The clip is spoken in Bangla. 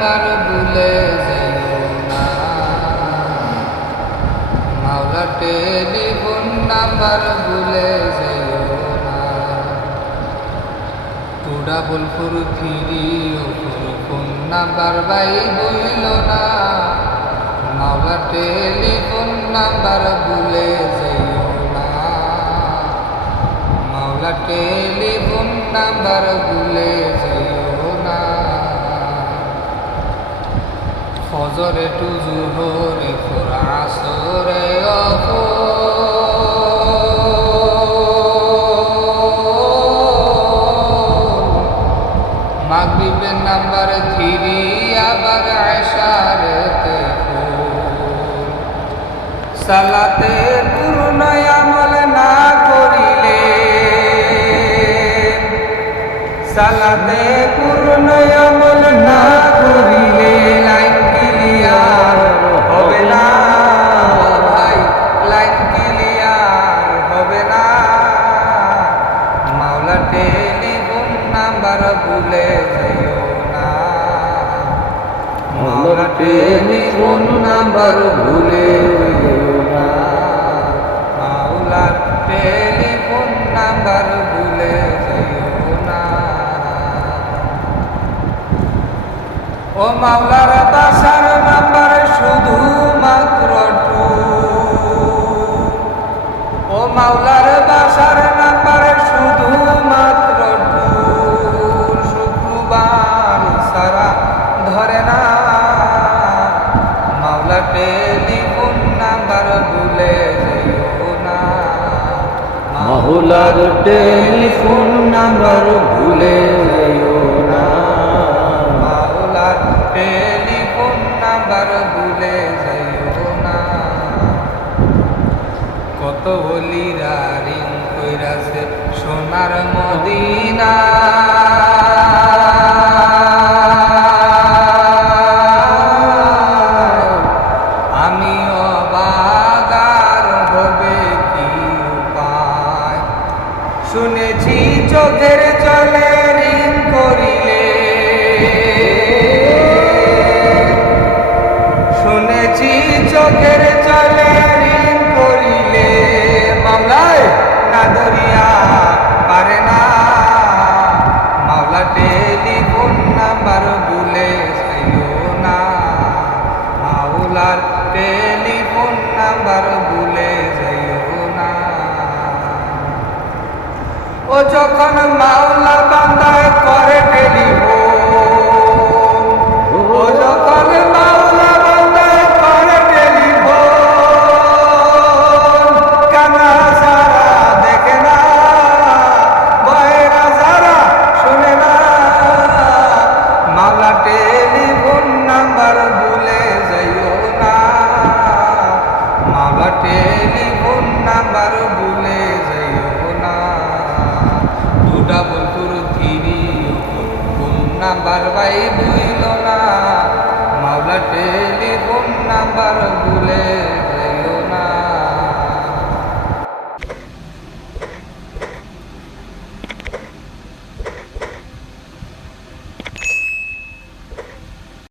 নাম্বার ভুলে মাওলা টেলিফোন নাম্বার ভুলে টু ডাবল ফোন নাম্বার বাই বইল না। মাওলা টেলিফোন নাম্বার ভুলে মাওলা টেলিফোন নাম্বার যাইও না ফজরে টু জুহরে ফোর আসরে সালাতে পূর্ণ আমল না করিলে। সালাতে পূর্ণ আমল না করিলে। নাম্বার ভুলে যাইও না। মাওলা টেলিফোন নাম্বার ভুলে না। মাওলার টেলিফোন নাম্বার ভুলে যাইও না। ও মাওলার বাসার নাম্বার শুধু মাত্র টু। ও মাওলার নাম্বার মাহুলার টেলিফোন নাম্বার ভুলে না। টেলিফোন যাইও না। কত বলিরা রিং কইরাছে সোনার মদিনা শুনেছি চোখের চলে ঋণ করিলে। শুনেছি চোখের চলে ঋণ করিলে। মামলায় না ধরিয়া যখন মাওলা বান্দায় করে telephone two double four three phone number by বইল না।